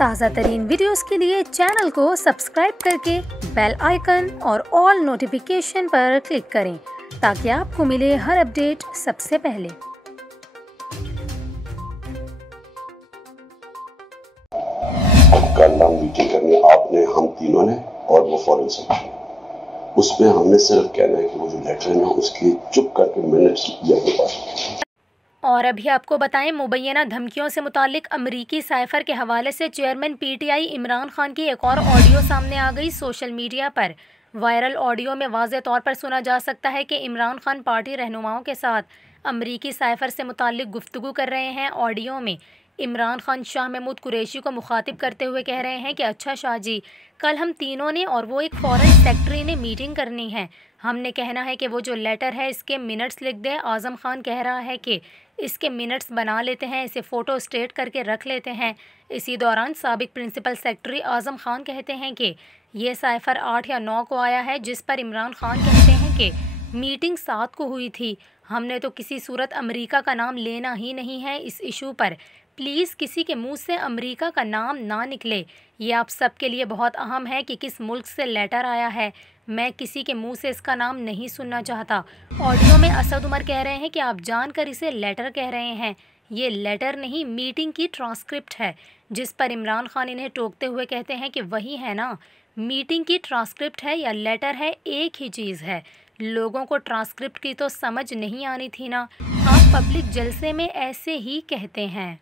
ताज़ा तरीन वीडियोस के लिए चैनल को सब्सक्राइब करके बेल आइकन और ऑल नोटिफिकेशन पर क्लिक करें ताकि आपको मिले हर अपडेट सबसे पहले। कल हम मीटिंग करनी आपने, हम तीनों ने, और वो फॉरेन सेक्रेटरी, उसमें हमने सिर्फ कहना है कि वो जो लेटर है ना उसकी चुप करके मिनट्स लिया अपने पास। और अभी आपको बताएं, मुबैना धमकियों से मुतालिक अमरीकी साइफर के हवाले से चेयरमैन पीटीआई इमरान खान की एक और ऑडियो सामने आ गई। सोशल मीडिया पर वायरल ऑडियो में वाज़ेह तौर पर सुना जा सकता है कि इमरान खान पार्टी रहनुमाओं के साथ अमरीकी साइफर से मुतालिक गुफ्तगू कर रहे हैं। ऑडियो में इमरान खान शाह महमूद कुरैशी को मुखातिब करते हुए कह रहे हैं कि अच्छा शाह जी, कल हम तीनों ने और वो एक फॉरेन सेक्रेटरी ने मीटिंग करनी है। हमने कहना है कि वो जो लेटर है इसके मिनट्स लिख दे। आज़म खान कह रहा है कि इसके मिनट्स बना लेते हैं, इसे फ़ोटो स्टेट करके रख लेते हैं। इसी दौरान साबिक प्रिंसिपल सेक्रेटरी आज़म खान कहते हैं कि ये साइफ़र 8 या 9 को आया है, जिस पर इमरान खान कहते हैं कि मीटिंग 7 को हुई थी। हमने तो किसी सूरत अमेरिका का नाम लेना ही नहीं है इस इशू पर। प्लीज़ किसी के मुंह से अमेरिका का नाम ना निकले। ये आप सब के लिए बहुत अहम है कि किस मुल्क से लेटर आया है। मैं किसी के मुंह से इसका नाम नहीं सुनना चाहता। ऑडियो में असद उमर कह रहे हैं कि आप जानकर इसे लेटर कह रहे हैं। ये लेटर नहीं, मीटिंग की ट्रांसक्रिप्ट है, जिस पर इमरान खान इन्हें टोकते हुए कहते हैं कि वही है ना, मीटिंग की ट्रांसक्रिप्ट है या लेटर है, एक ही चीज़ है। लोगों को ट्रांसक्रिप्ट की तो समझ नहीं आनी थी ना। आप पब्लिक जलसे में ऐसे ही कहते हैं।